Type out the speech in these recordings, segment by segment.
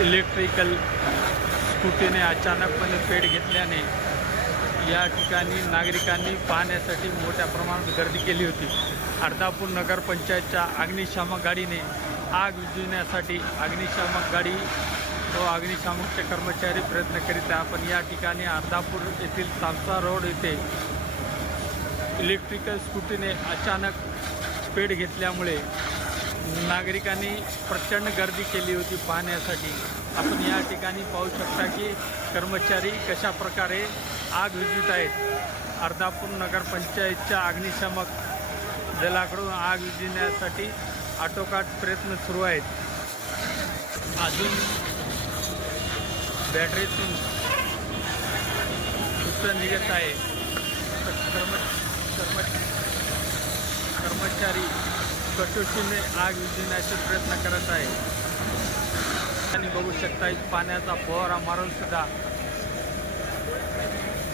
Electrical स्कूटीने अचानकपणे पेट घेतल्याने या ठिकाणी नागरिकांनी पाहण्यासाठी मोठ्या प्रमाणात गर्दी केली होती. अर्धापूर नगरपंचायतच्या अग्निशामक गाडीने आग विझविण्यासाठी अग्निशामक गाडी तो अग्निशामकचे कर्मचारी प्रयत्न करीत आहे. आपण या ठिकाणी अर्धापूर येथील तामसा रोड येथे इलेक्ट्रिकल स्कूटीने अचानक स्पीड घेतल्यामुळे नागरिकांनी प्रचंड गर्दी केली होती पाहण्यासाठी. आपण या ठिकाणी पाहू शकता की कर्मचारी कशा प्रकारे आग विजित आहेत. अर्धापूर नगरपंचायतच्या अग्निशामक दलाकडून आग विझण्यासाठी आटोकाट प्रयत्न सुरू आहेत. अजून बॅटरीतून सूत्र निघत आहे. तर कर्म कर्म कर्मचारी कटोशीने आग विझविण्याचे प्रयत्न करत आहे. आणि बघू शकता पाण्याचा फवारा मारून सुद्धा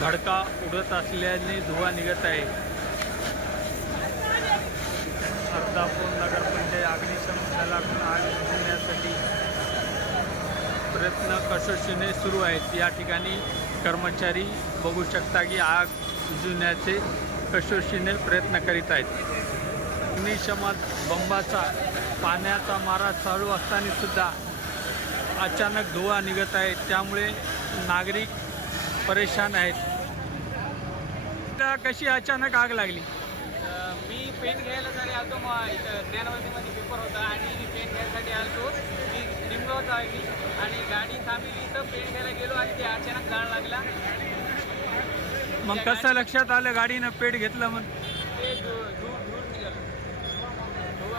धडका उडत असल्याने धुवा निघत आहे. अर्धापूर नगरपंचायत अग्निशमन दलाकडून आग विझविण्यासाठी प्रयत्न कसोशीने सुरू आहेत. या ठिकाणी कर्मचारी बघू शकता की आग विझविण्याचे कसोशीने प्रयत्न करीत आहेत. अग्निशमन बंबाचा पाण्याचा मारा चालू असताना सुद्धा अचानक धुवा निघत आहे. त्यामुळे नागरिक परेशान आहेत. कशी अचानक आग लागली? मी पेन घ्यायला आलतो मग इथं ज्ञानवतीमध्ये पेपर होता आणि पेन घ्यायसाठी आलो आणि गाडी थांबली तर पेन घ्यायला गेलो आणि ते अचानक जाळ लागला. मग कसं लक्षात आलं गाडीनं पेट घेतलं मग ते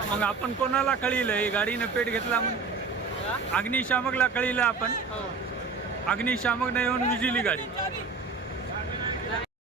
मग आपण कोणाला कळीलं? हे गाडीनं पेट घेतला मग? अग्निशामकला कळीलं आपण. हो. अग्निशामकने येऊन विजिली गाडी.